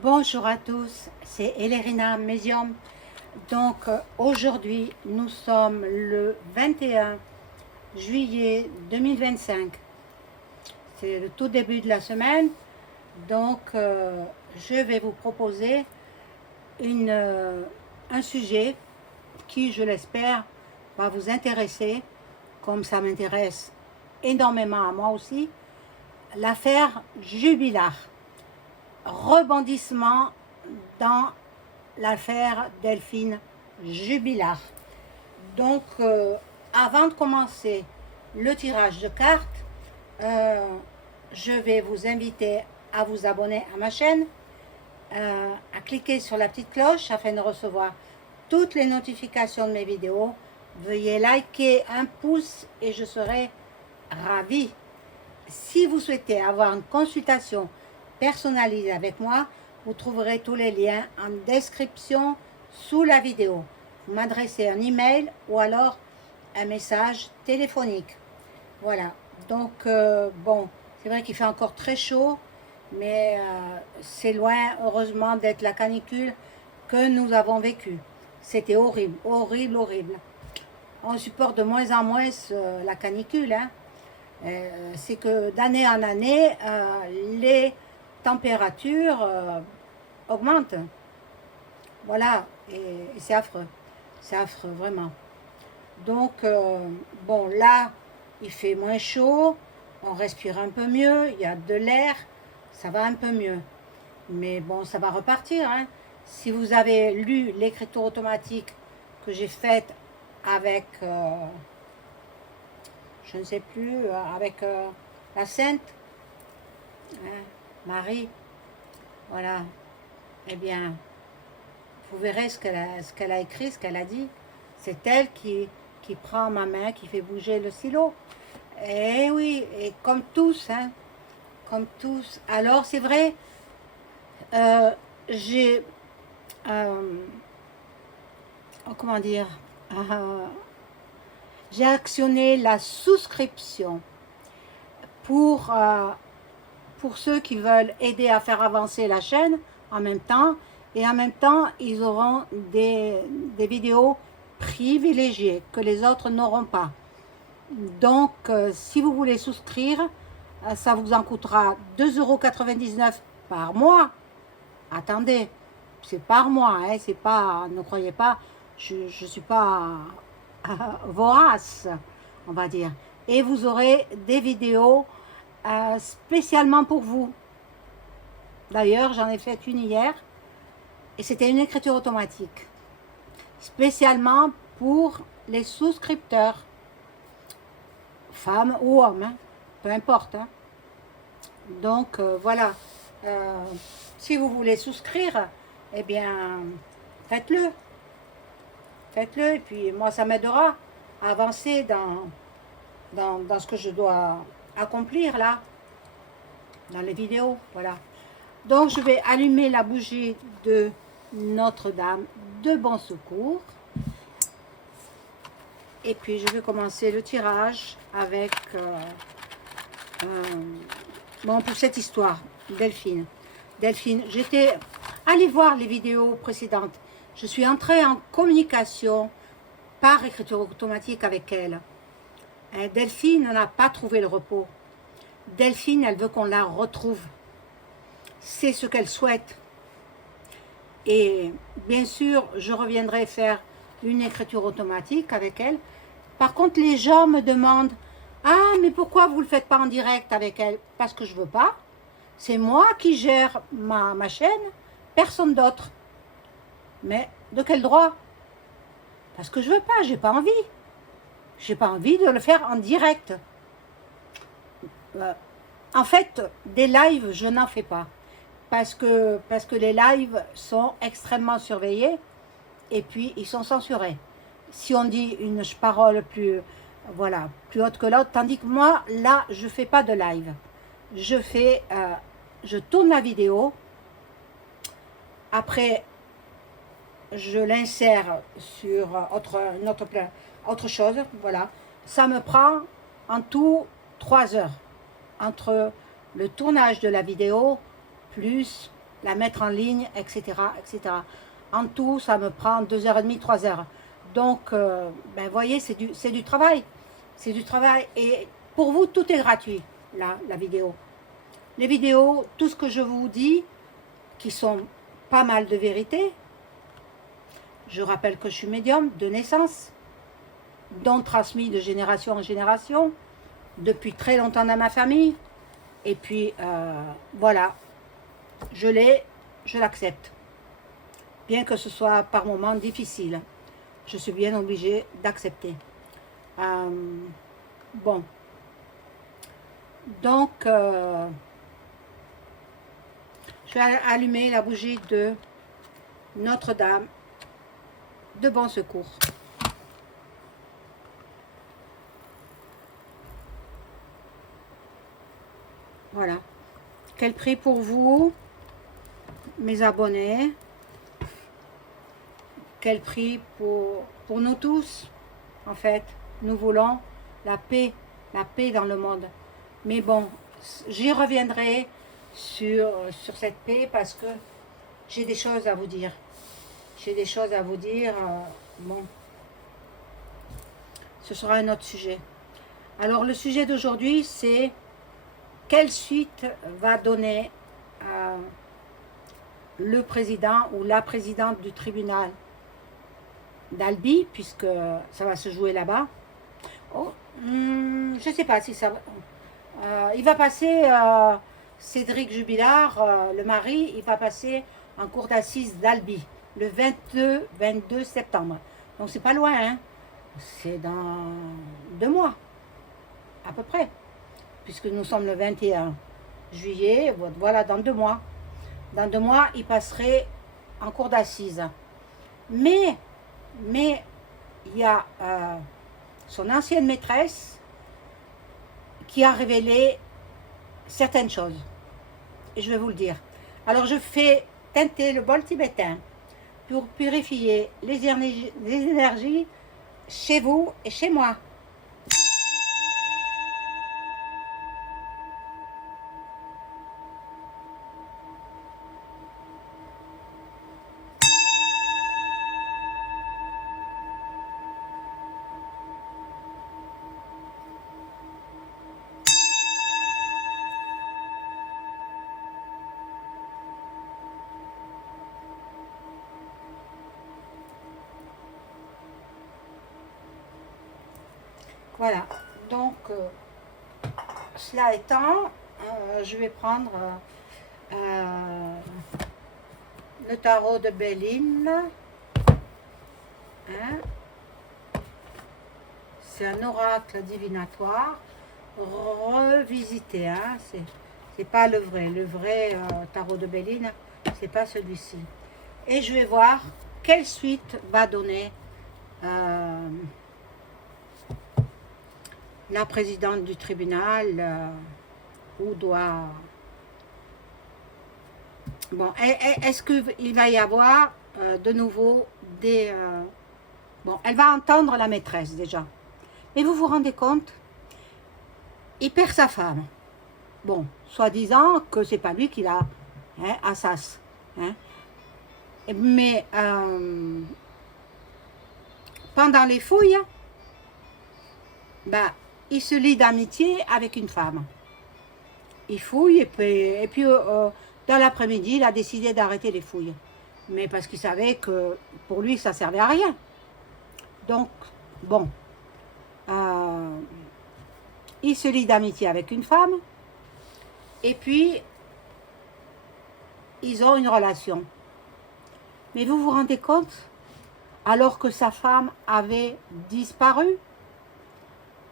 Bonjour à tous, c'est Elérina Médium. Donc aujourd'hui, nous sommes le 21 juillet 2025. C'est le tout début de la semaine. Donc je vais vous proposer un sujet qui, je l'espère, va vous intéresser, comme ça m'intéresse énormément à moi aussi, l'affaire Jubilard. Rebondissement dans l'affaire Delphine Jubilard. Donc, avant de commencer le tirage de cartes, je vais vous inviter à vous abonner à ma chaîne, à cliquer sur la petite cloche afin de recevoir toutes les notifications de mes vidéos. Veuillez liker un pouce et je serai ravie. Si vous souhaitez avoir une consultation personnalisée avec moi, vous trouverez tous les liens en description sous la vidéo. Vous m'adressez un email ou alors un message téléphonique. Voilà. Donc, bon, c'est vrai qu'il fait encore très chaud, mais c'est loin, heureusement, d'être la canicule que nous avons vécue. C'était horrible, horrible, horrible. On supporte de moins en moins la canicule, hein. C'est que d'année en année, les températures augmentent. Voilà, et c'est affreux. C'est affreux, vraiment. Donc, bon, là, il fait moins chaud, on respire un peu mieux, il y a de l'air, ça va un peu mieux. Mais bon, ça va repartir, hein. Si vous avez lu l'écriture automatique que j'ai faite avec... je ne sais plus, avec la Sainte, hein, Marie, voilà, eh bien, vous verrez ce qu'elle a écrit, ce qu'elle a dit. C'est elle qui prend ma main, qui fait bouger le stylo. Et oui, et comme tous, hein, comme tous. Alors, c'est vrai, j'ai, comment dire, j'ai actionné la souscription pour ceux qui veulent aider à faire avancer la chaîne en même temps. Et en même temps, ils auront des vidéos privilégiées que les autres n'auront pas. Donc, si vous voulez souscrire, ça vous en coûtera 2,99 € par mois. Attendez, c'est par mois, hein, c'est pas, ne croyez pas, je ne suis pas vorace, on va dire. Et vous aurez des vidéos spécialement pour vous. D'ailleurs, j'en ai fait une hier et c'était une écriture automatique. Spécialement pour les souscripteurs, femmes ou hommes, hein, peu importe. Hein. Donc, voilà. Si vous voulez souscrire, eh bien, faites-le. Faites-le et puis moi, ça m'aidera à avancer dans ce que je dois accomplir là, dans les vidéos, voilà. Donc je vais allumer la bougie de Notre-Dame de Bon Secours et puis je vais commencer le tirage avec bon, pour cette histoire, Delphine. Delphine, j'étais allée voir les vidéos précédentes, je suis entrée en communication par écriture automatique avec elle. Delphine n'a pas trouvé le repos. Delphine, elle veut qu'on la retrouve. C'est ce qu'elle souhaite. Et bien sûr, je reviendrai faire une écriture automatique avec elle. Par contre, les gens me demandent « Ah, mais pourquoi vous ne le faites pas en direct avec elle ?» Parce que je ne veux pas. C'est moi qui gère ma chaîne, personne d'autre. Mais de quel droit? Parce que je ne veux pas, j'ai pas envie. J'ai pas envie de le faire en direct. En fait, des lives, je n'en fais pas. Parce que les lives sont extrêmement surveillés et puis ils sont censurés. Si on dit une parole plus, voilà, plus haute que l'autre, tandis que moi, là, je ne fais pas de live. Je tourne la vidéo, après, je l'insère sur autre chose, voilà. Ça me prend en tout 3 heures entre le tournage de la vidéo plus la mettre en ligne, etc., etc. En tout, ça me prend 2h30, 3 heures. Donc, ben, voyez, c'est du travail. C'est du travail. Et pour vous, tout est gratuit, là, la vidéo. Les vidéos, tout ce que je vous dis, qui sont pas mal de vérité. Je rappelle que je suis médium de naissance, donc transmis de génération en génération, depuis très longtemps dans ma famille. Et puis, voilà, je l'accepte. Bien que ce soit par moments difficile, je suis bien obligée d'accepter. Bon, donc, je vais allumer la bougie de Notre-Dame de Bon Secours. Voilà. Quel prix pour vous, mes abonnés? Quel prix pour nous tous? En fait, nous voulons la paix dans le monde. Mais bon, j'y reviendrai sur cette paix parce que j'ai des choses à vous dire. J'ai des choses à vous dire. Bon, ce sera un autre sujet. Alors, le sujet d'aujourd'hui, c'est quelle suite va donner le président ou la présidente du tribunal d'Albi, puisque ça va se jouer là-bas. Oh, je ne sais pas si ça... il va passer, Cédric Jubilard, le mari, il va passer en cour d'assises d'Albi, le 22 septembre. Donc c'est pas loin, hein. C'est dans 2 mois, à peu près. Puisque nous sommes le 21 juillet, voilà, dans 2 mois. Dans 2 mois, il passerait en cour d'assises. Mais il y a son ancienne maîtresse qui a révélé certaines choses. Et je vais vous le dire. Alors je fais teinter le bol tibétain pour purifier les énergies chez vous et chez moi. Voilà, donc cela étant, je vais prendre le tarot de Béline. Hein? C'est un oracle divinatoire revisité. Hein? C'est pas le vrai tarot de Béline, c'est pas celui-ci. Et je vais voir quelle suite va donner la présidente du tribunal, où doit... Bon, est-ce qu'il va y avoir de nouveau des... Bon, elle va entendre la maîtresse déjà. Mais vous vous rendez compte? Il perd sa femme. Bon, soi-disant que c'est pas lui qui l'a assassiné. Hein? Mais pendant les fouilles, ben, il se lie d'amitié avec une femme. Il fouille et puis dans l'après-midi, il a décidé d'arrêter les fouilles. Mais parce qu'il savait que pour lui, ça ne servait à rien. Donc, bon, il se lie d'amitié avec une femme et puis ils ont une relation. Mais vous vous rendez compte? Alors que sa femme avait disparu,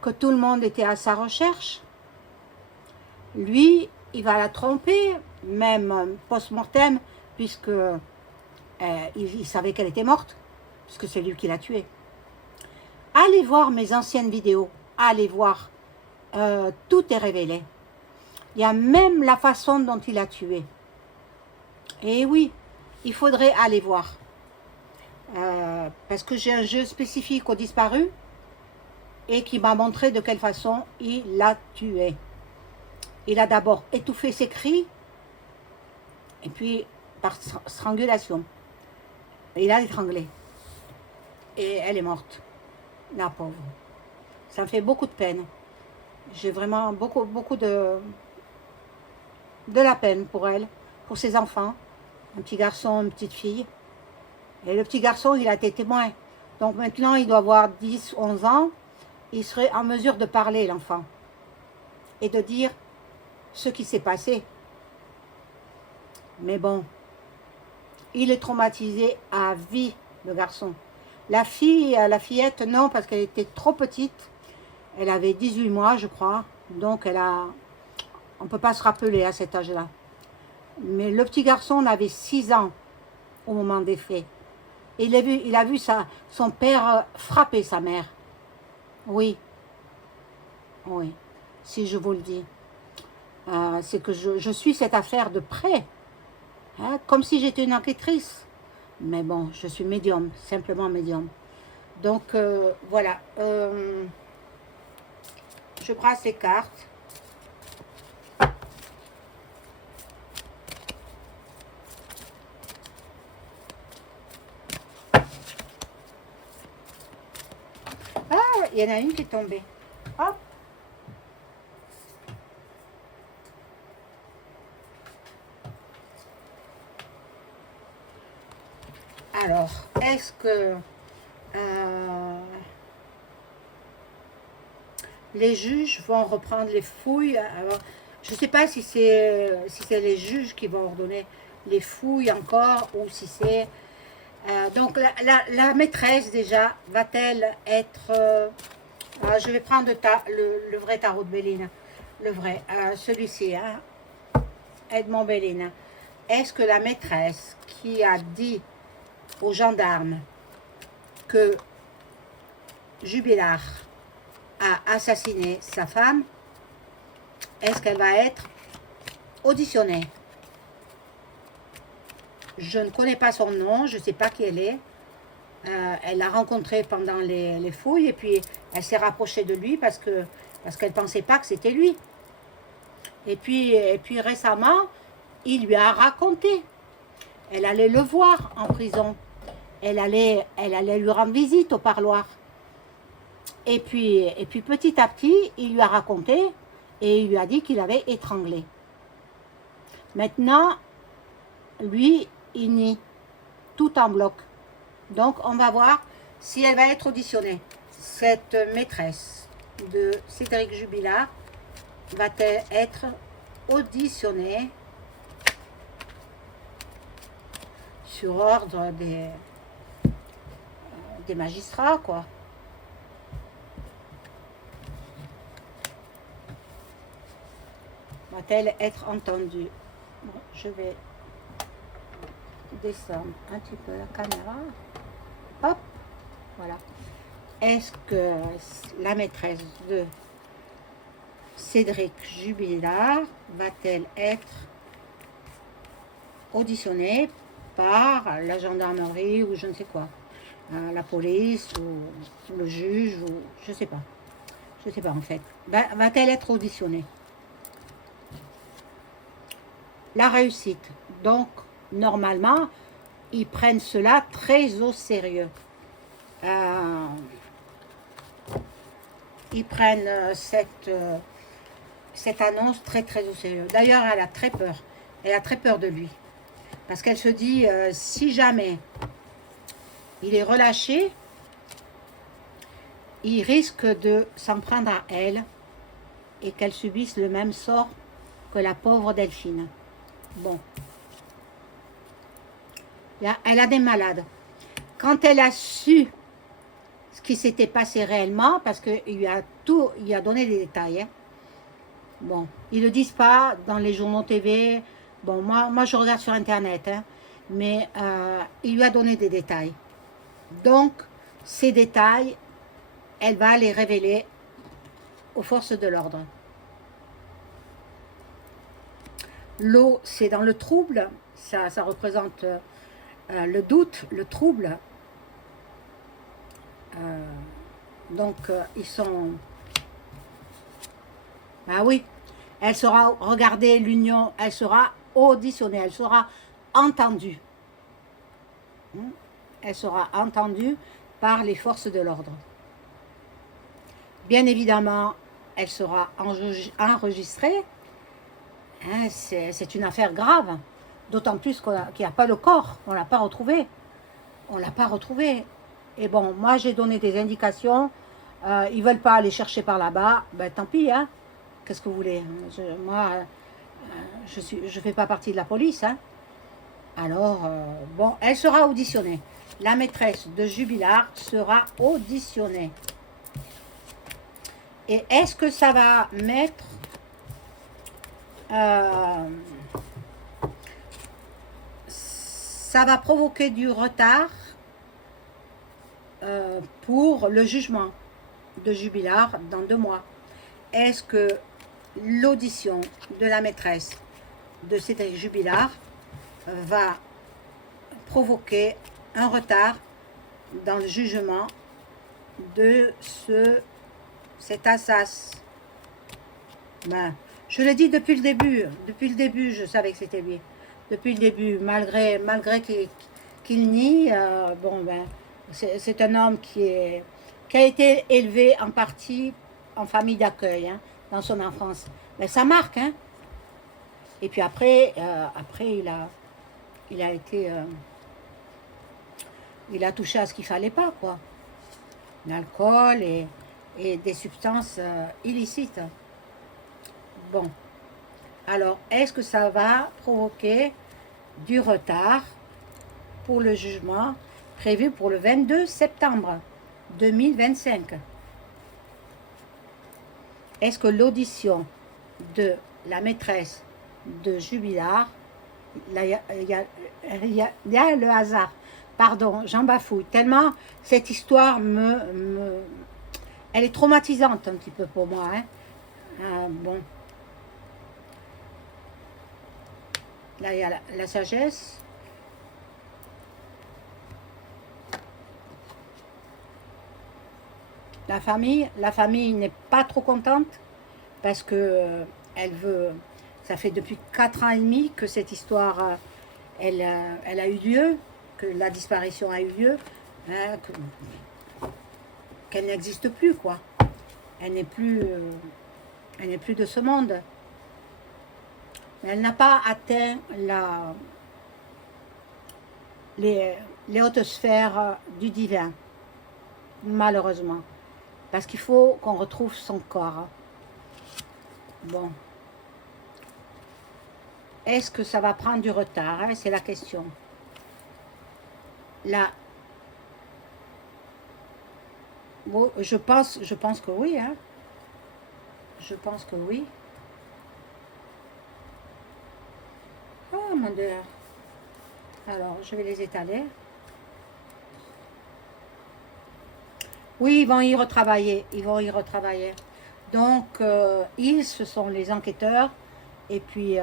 que tout le monde était à sa recherche, lui, il va la tromper, même post-mortem, puisque il savait qu'elle était morte, puisque c'est lui qui l'a tuée. Allez voir mes anciennes vidéos, allez voir, tout est révélé. Il y a même la façon dont il a tué. Et oui, il faudrait aller voir. Parce que j'ai un jeu spécifique aux disparus et qui m'a montré de quelle façon il l'a tué. Il a d'abord étouffé ses cris Et puis, par strangulation. Il a étranglé. Et elle est morte. La pauvre. Ça me fait beaucoup de peine. J'ai vraiment beaucoup de la peine pour elle, pour ses enfants. Un petit garçon, une petite fille. Et le petit garçon, il a été témoin. Donc maintenant, il doit avoir 10, 11 ans. Il serait en mesure de parler, l'enfant. Et de dire ce qui s'est passé. Mais bon, il est traumatisé à vie, le garçon. La fillette, non, parce qu'elle était trop petite. Elle avait 18 mois, je crois. Donc, on ne peut pas se rappeler à cet âge-là. Mais le petit garçon avait 6 ans au moment des faits. Et il a vu son père frapper sa mère. Oui, oui, si je vous le dis. C'est que je suis cette affaire de près. Hein, comme si j'étais une enquêtrice. Mais bon, je suis médium, simplement médium. Donc, voilà. Je brasse les cartes. Ah, il y en a une qui est tombée. Hop. Alors, est-ce que les juges vont reprendre les fouilles? Alors, je ne sais pas si c'est les juges qui vont ordonner les fouilles encore ou si c'est... donc, la maîtresse, déjà, va-t-elle être... je vais prendre le vrai tarot de Béline. Le vrai, celui-ci, hein, Edmond Béline. Est-ce que la maîtresse qui a dit aux gendarmes que Jubilard a assassiné sa femme, est-ce qu'elle va être auditionnée? Je ne connais pas son nom, je ne sais pas qui elle est. Elle l'a rencontré pendant les fouilles et puis elle s'est rapprochée de lui parce qu'elle ne pensait pas que c'était lui. Et puis récemment, il lui a raconté. Elle allait le voir en prison. Elle allait lui rendre visite au parloir. Et puis petit à petit, il lui a raconté et il lui a dit qu'il avait étranglé. Maintenant, lui, il nie tout en bloc. Donc, on va voir si elle va être auditionnée. Cette maîtresse de Cédric Jubilard va-t-elle être auditionnée sur ordre des magistrats, quoi. Va-t-elle être entendue? Bon, je vais descendre un petit peu la caméra. Hop, voilà. Est-ce que la maîtresse de Cédric Jubilard va-t-elle être auditionnée par la gendarmerie ou je ne sais quoi, la police ou le juge ou je sais pas en fait. Va-t-elle être auditionnée? La réussite. Donc normalement ils prennent cela très au sérieux. Ils prennent cette annonce très très au sérieux. D'ailleurs, elle a très peur. Elle a très peur de lui. Parce qu'elle se dit, si jamais il est relâché, il risque de s'en prendre à elle et qu'elle subisse le même sort que la pauvre Delphine. Bon. Elle a des malades. Quand elle a su ce qui s'était passé réellement, parce qu'il lui a donné des détails. Hein. Bon, ils ne le disent pas dans les journaux TV. Bon, moi je regarde sur Internet, hein, mais il lui a donné des détails. Donc, ces détails, elle va les révéler aux forces de l'ordre. L'eau, c'est dans le trouble, ça représente le doute, le trouble. Donc, ils sont... Ah oui, elle sera, regardez l'union, elle sera auditionnée, elle sera entendue. Elle sera entendue par les forces de l'ordre. Bien évidemment, elle sera enregistrée. Hein, c'est une affaire grave, d'autant plus qu'il n'y a pas le corps, on ne l'a pas retrouvé. On ne l'a pas retrouvé. Et bon, moi j'ai donné des indications, ils ne veulent pas aller chercher par là-bas, ben tant pis, hein. Qu'est-ce que vous voulez? Moi, je ne fais pas partie de la police, hein. Alors, bon, elle sera auditionnée. La maîtresse de Jubilard sera auditionnée. Et est-ce que ça va mettre... ça va provoquer du retard pour le jugement de Jubilard dans 2 mois. Est-ce que l'audition de la maîtresse de Cédric Jubilard va provoquer un retard dans le jugement de cet assassin? Ben, je l'ai dit depuis le début. Depuis le début, je savais que c'était lui. Depuis le début, malgré qu'il nie, bon, ben, c'est un homme qui a été élevé en partie en famille d'accueil, hein, dans son enfance. Mais ça marque, hein. Et puis après, il a été... il a touché à ce qu'il fallait pas, quoi. L'alcool et des substances illicites. Bon. Alors, est-ce que ça va provoquer du retard pour le jugement prévu pour le 22 septembre 2025? Est-ce que l'audition de la maîtresse de Jubilard, il y a le hasard, pardon, j'en bafouille, tellement cette histoire elle est traumatisante un petit peu pour moi, hein. Bon. Là, il y a la sagesse. La famille n'est pas trop contente parce que elle veut... Ça fait depuis 4 ans et demi que cette histoire, elle a eu lieu, que la disparition a eu lieu, hein, qu'elle n'existe plus, quoi. Elle n'est plus de ce monde. Mais elle n'a pas atteint les hautes sphères du divin, malheureusement. Parce qu'il faut qu'on retrouve son corps. Bon. Est-ce que ça va prendre du retard, hein? C'est la question. Là, bon, je pense que oui, hein. Je pense que oui. Oh mon Dieu. Alors, je vais les étaler. Oui, ils vont y retravailler. Ils vont y retravailler. Donc, ce sont les enquêteurs. Et puis,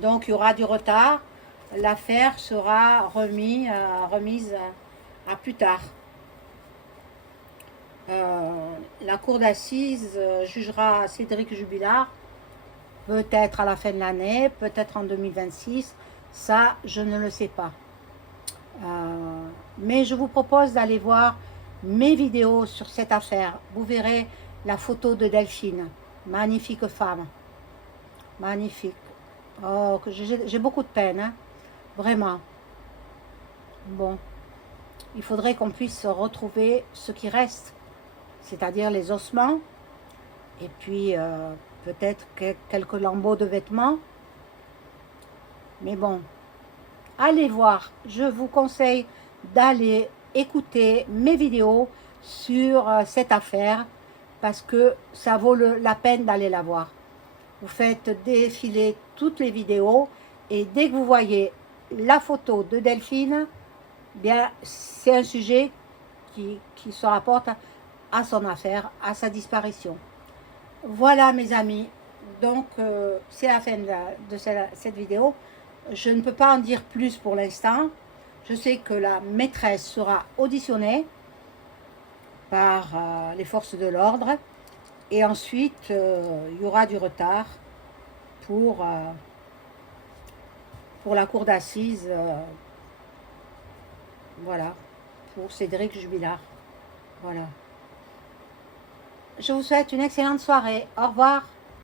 donc, il y aura du retard. L'affaire sera remise à plus tard. La cour d'assises jugera Cédric Jubilard peut-être à la fin de l'année, peut-être en 2026. Ça, je ne le sais pas. Mais je vous propose d'aller voir mes vidéos sur cette affaire. Vous verrez la photo de Delphine. Magnifique femme. Magnifique. Oh, j'ai beaucoup de peine, hein. Vraiment. Bon. Il faudrait qu'on puisse retrouver ce qui reste, c'est-à-dire les ossements, et puis peut-être quelques lambeaux de vêtements. Mais bon, allez voir. Je vous conseille d'aller écouter mes vidéos sur cette affaire, parce que ça vaut la peine d'aller la voir. Vous faites défiler toutes les vidéos, et dès que vous voyez la photo de Delphine, bien, c'est un sujet qui se rapporte à son affaire, à sa disparition. Voilà mes amis, donc c'est la fin de cette vidéo. Je ne peux pas en dire plus pour l'instant. Je sais que la maîtresse sera auditionnée par les forces de l'ordre, et ensuite il y aura du retard pour la cour d'assises, voilà, pour Cédric Jubilard. Voilà. Je vous souhaite une excellente soirée. Au revoir.